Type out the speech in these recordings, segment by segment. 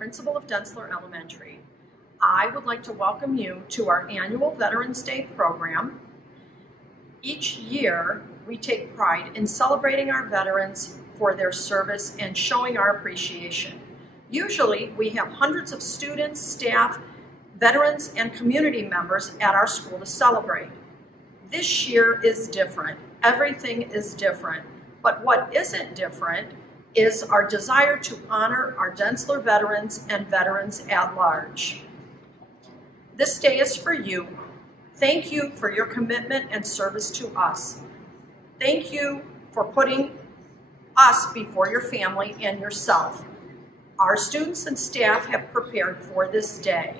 principal of Dentzler Elementary. I would like to welcome you to our annual Veterans Day program. Each year, we take pride in celebrating our veterans for their service and showing our appreciation. Usually, we have hundreds of students, staff, veterans, and community members at our school to celebrate. This year is different. Everything is different. But what isn't different is our desire to honor our Dentzler veterans and veterans at large. This day is for you. Thank you for your commitment and service to us. Thank you for putting us before your family and yourself. Our students and staff have prepared for this day.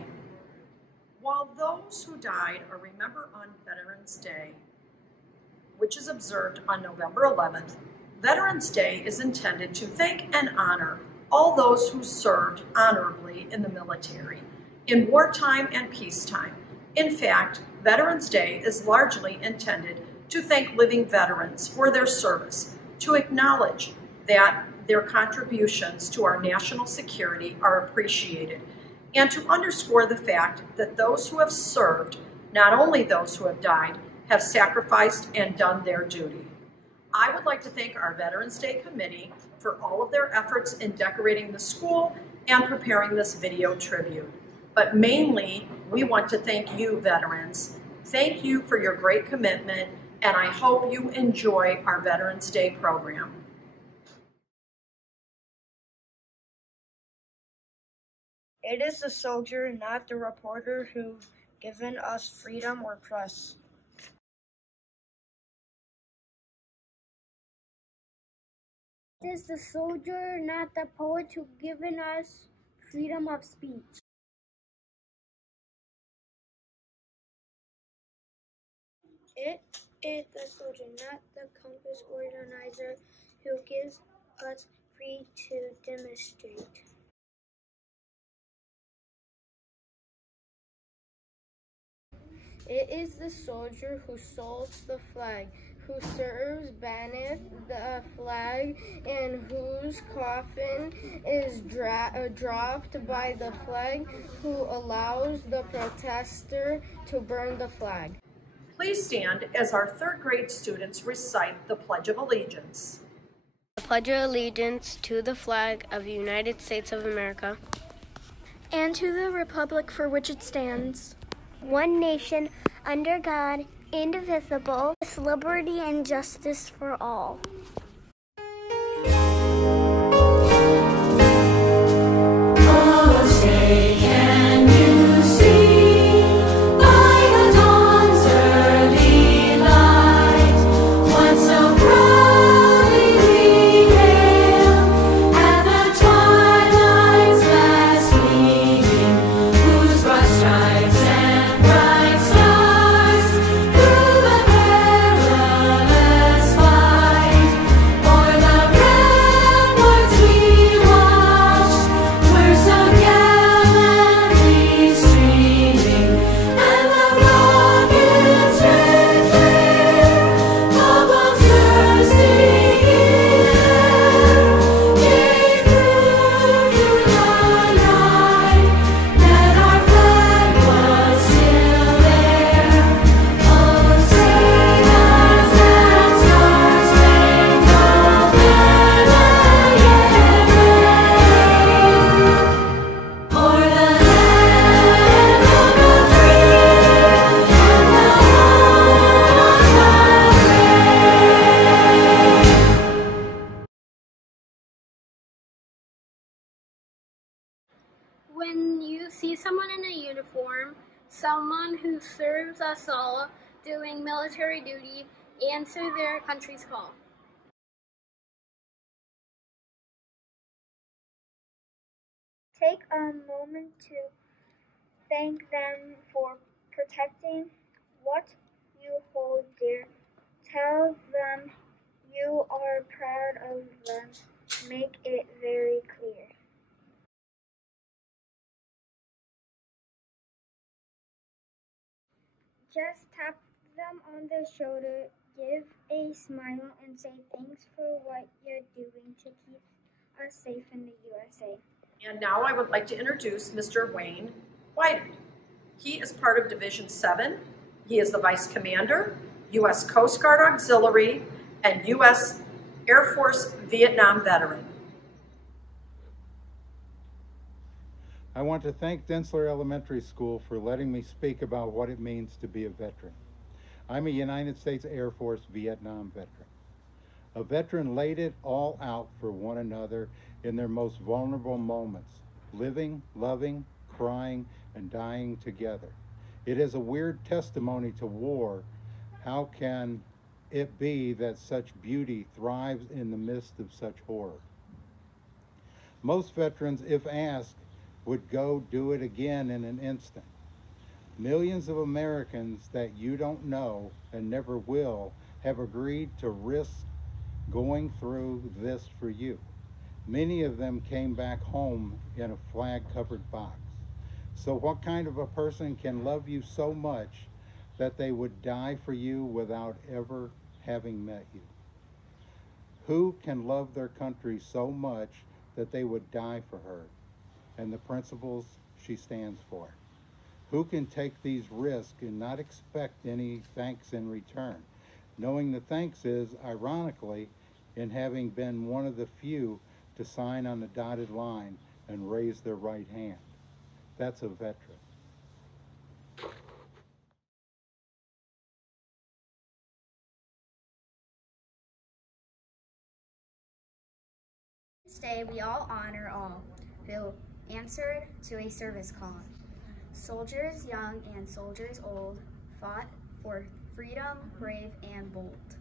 While those who died are remembered on Veterans Day, which is observed on November 11th, Veterans Day is intended to thank and honor all those who served honorably in the military, in wartime and peacetime. In fact, Veterans Day is largely intended to thank living veterans for their service, to acknowledge that their contributions to our national security are appreciated, and to underscore the fact that those who have served, not only those who have died, have sacrificed and done their duty. I would like to thank our Veterans Day Committee for all of their efforts in decorating the school and preparing this video tribute. But mainly, we want to thank you, veterans. Thank you for your great commitment, and I hope you enjoy our Veterans Day program. It is the soldier, not the reporter, who's given us freedom or press. It is the soldier, not the poet, who given us freedom of speech. It is the soldier, not the campus organizer, who gives us free to demonstrate. It is the soldier who salutes the flag, who serves beneath the flag, and whose coffin is dropped by the flag, who allows the protester to burn the flag. Please stand as our third grade students recite the Pledge of Allegiance. I pledge allegiance to the flag of the United States of America and to the republic for which it stands, one nation, under God, indivisible, with liberty and justice for all. When you see someone in a uniform, someone who serves us all, doing military duty, answer their country's call. take a moment to thank them for protecting what you hold dear. Tell them you are proud of them. Make it very clear. Just tap them on the shoulder, give a smile, and say thanks for what you're doing to keep us safe in the USA. And now I would like to introduce Mr. Wayne Whited. He is part of Division 7. He is the Vice Commander, U.S. Coast Guard Auxiliary, and U.S. Air Force Vietnam veteran. I want to thank Dentzler Elementary School for letting me speak about what it means to be a veteran. I'm a United States Air Force Vietnam veteran. A veteran laid it all out for one another in their most vulnerable moments, living, loving, crying, and dying together. It is a weird testimony to war. How can it be that such beauty thrives in the midst of such horror? Most veterans, if asked, would go do it again in an instant. Millions of Americans that you don't know and never will have agreed to risk going through this for you. Many of them came back home in a flag-covered box. So what kind of a person can love you so much that they would die for you without ever having met you? Who can love their country so much that they would die for her and the principles she stands for? Who can take these risks and not expect any thanks in return, knowing the thanks is, ironically, in having been one of the few to sign on the dotted line and raise their right hand? That's a veteran. Today we all honor all who answered to a service call. Soldiers young and soldiers old fought for freedom, brave and bold.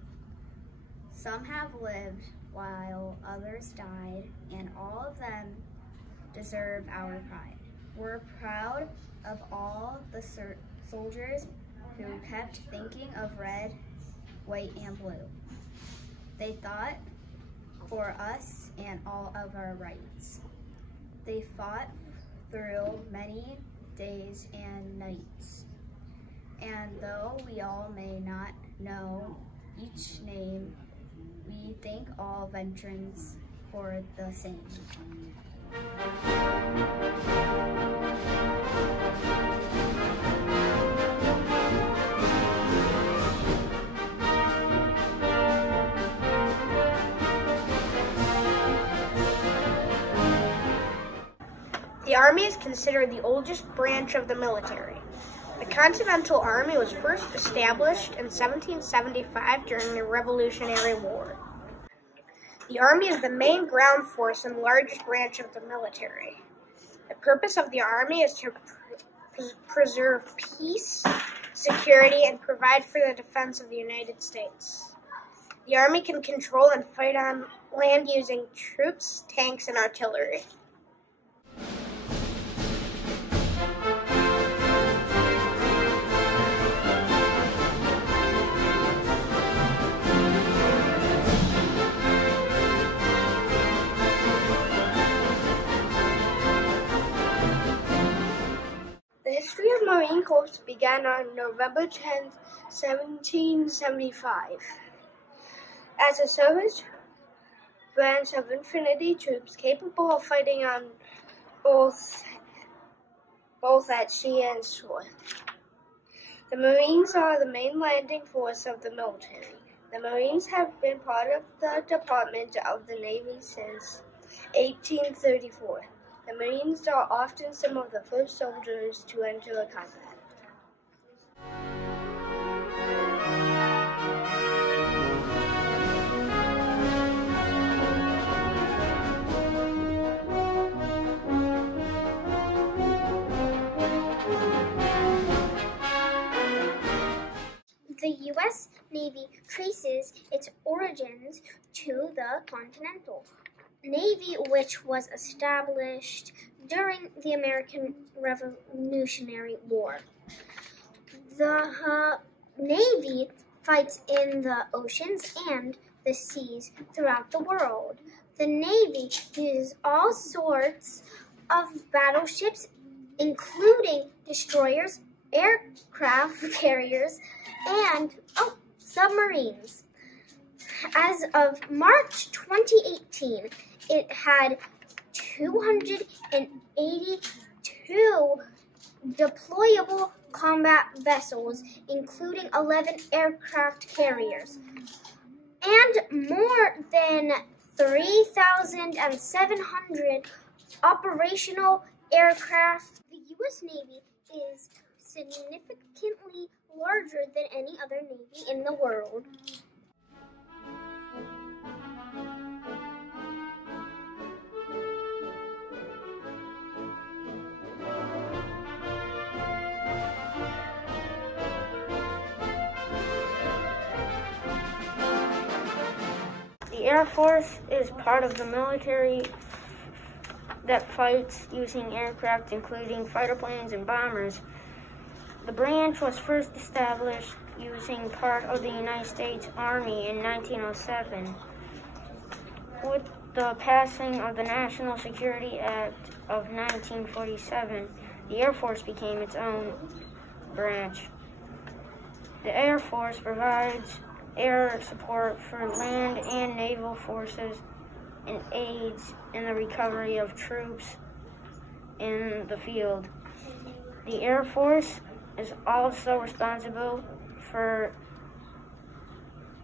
Some have lived while others died, and all of them deserve our pride. We're proud of all the soldiers who kept thinking of red, white, and blue. They fought for us and all of our rights. They fought through many days and nights. And though we all may not know each name, we thank all veterans for the same. The Army is considered the oldest branch of the military. The Continental Army was first established in 1775 during the Revolutionary War. The Army is the main ground force and largest branch of the military. The purpose of the Army is to preserve peace, security, and provide for the defense of the United States. The Army can control and fight on land using troops, tanks, and artillery. The history of Marine Corps began on November 10, 1775, as a service branch of infantry troops capable of fighting on both at sea and shore. The Marines are the main landing force of the military. The Marines have been part of the Department of the Navy since 1834. The Marines are often some of the first soldiers to enter a combat. The U.S. Navy traces its origins to the Continental Navy, which was established during the American Revolutionary War. The Navy fights in the oceans and the seas throughout the world. The Navy uses all sorts of battleships, including destroyers, aircraft carriers, and submarines. As of March 2018, it had 282 deployable combat vessels, including 11 aircraft carriers, and more than 3,700 operational aircraft. The U.S. Navy is significantly larger than any other navy in the world. The Air Force is part of the military that fights using aircraft, including fighter planes and bombers. The branch was first established using part of the United States Army in 1907. With the passing of the National Security Act of 1947, the Air Force became its own branch. The Air Force provides air support for land and naval forces and aids in the recovery of troops in the field. The Air Force is also responsible for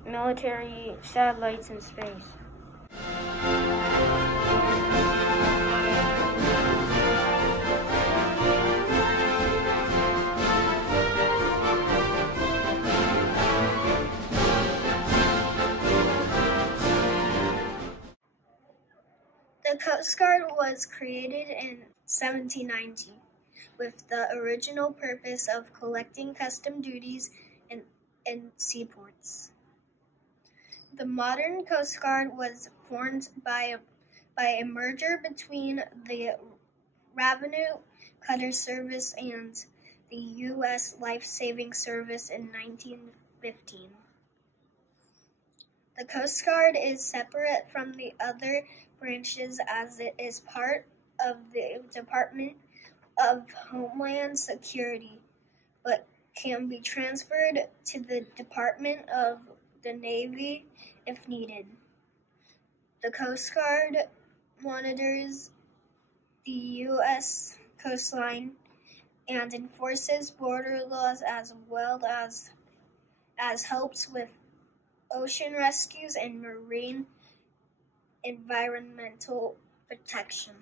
military satellites in space. The Coast Guard was created in 1790 with the original purpose of collecting custom duties in seaports. The modern Coast Guard was formed by a merger between the Revenue Cutter Service and the U.S. Life-Saving Service in 1915. The Coast Guard is separate from the other branches as it is part of the Department of Homeland Security, but can be transferred to the Department of the Navy if needed. The Coast Guard monitors the U.S. coastline and enforces border laws as well as helps with ocean rescues and marine environmental protection.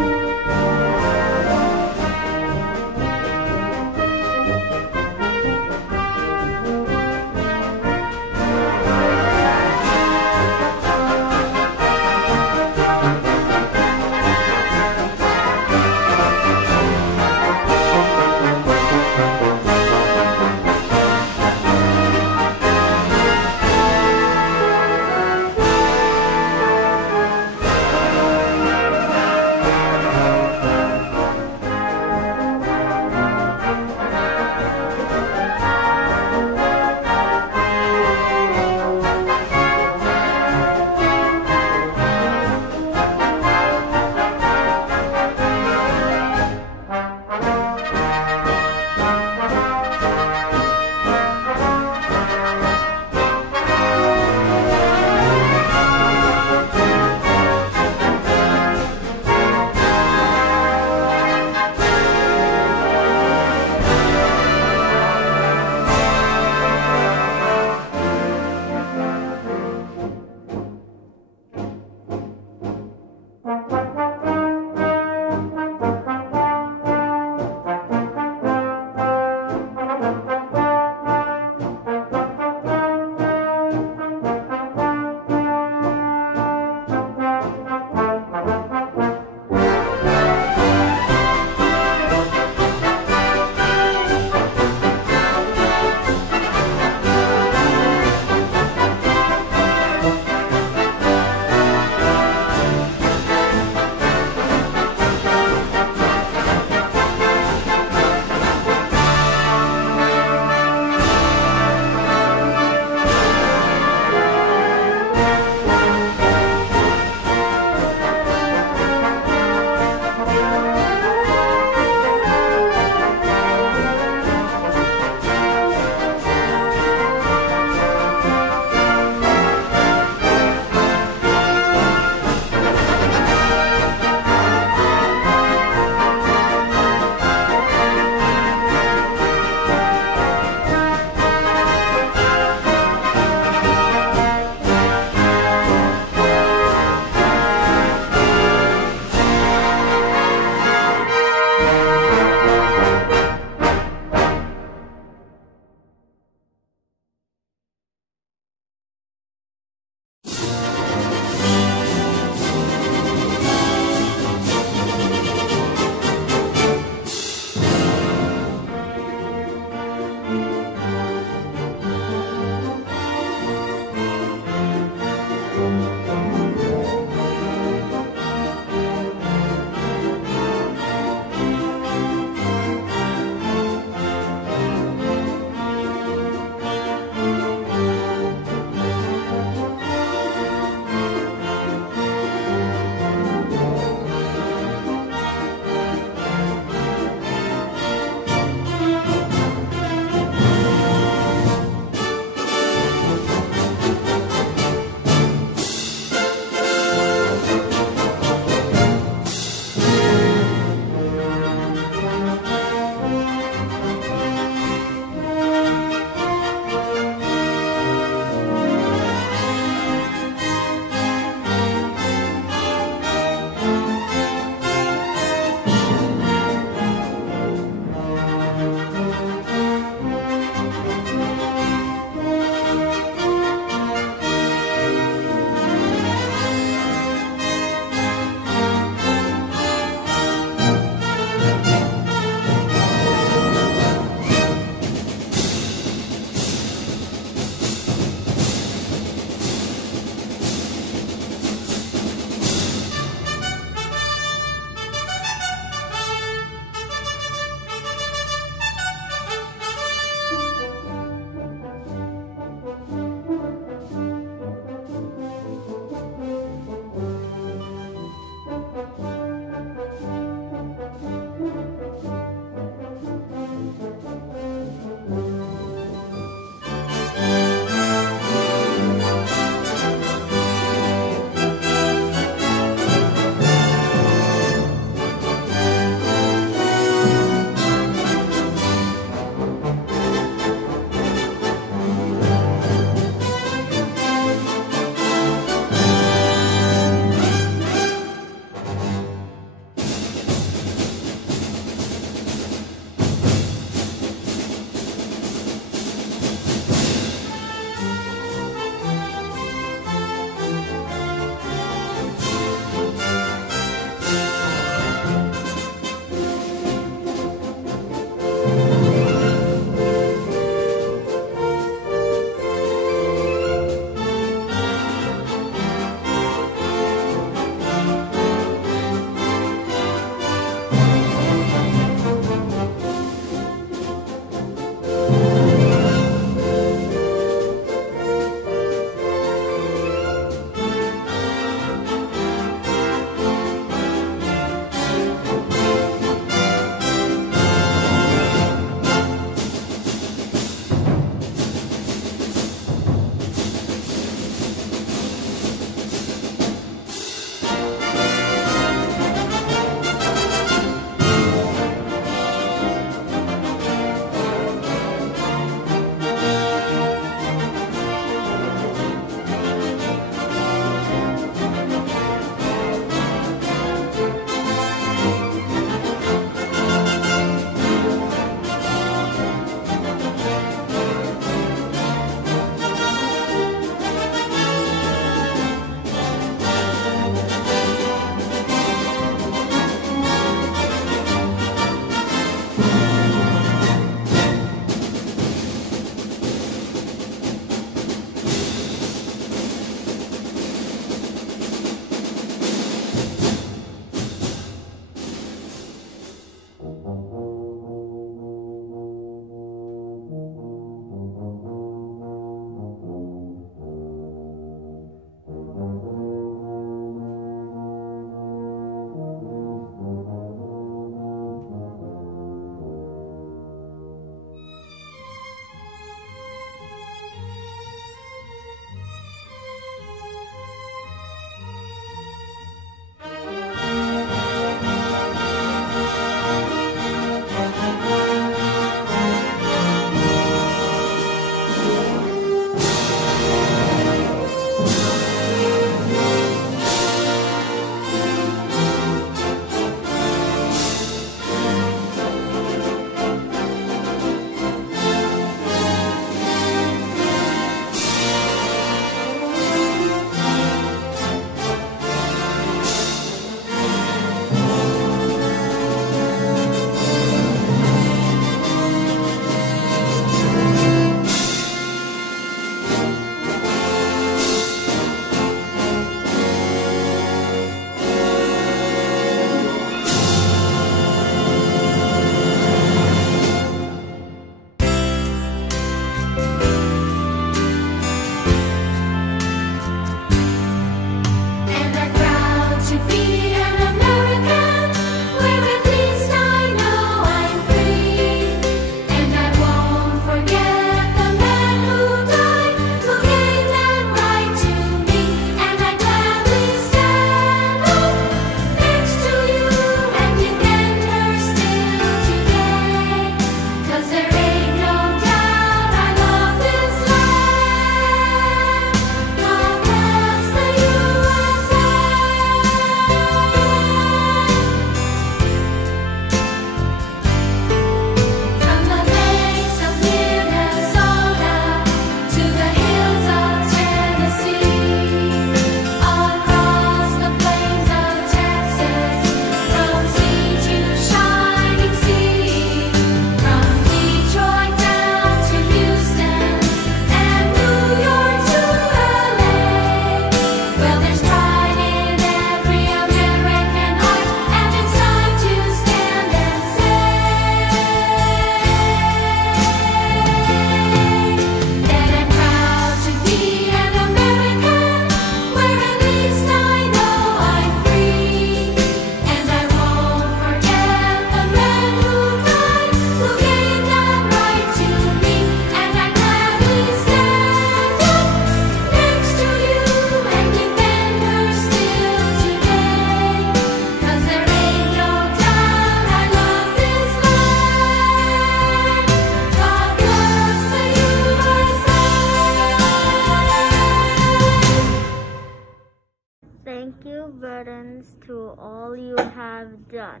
for all you have done,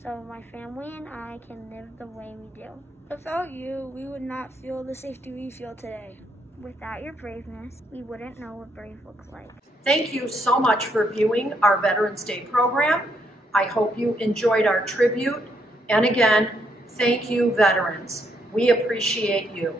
so my family and I can live the way we do. Without you, we would not feel the safety we feel today. Without your braveness, we wouldn't know what brave looks like. Thank you so much for viewing our Veterans Day program. I hope you enjoyed our tribute. And again, thank you, veterans. We appreciate you.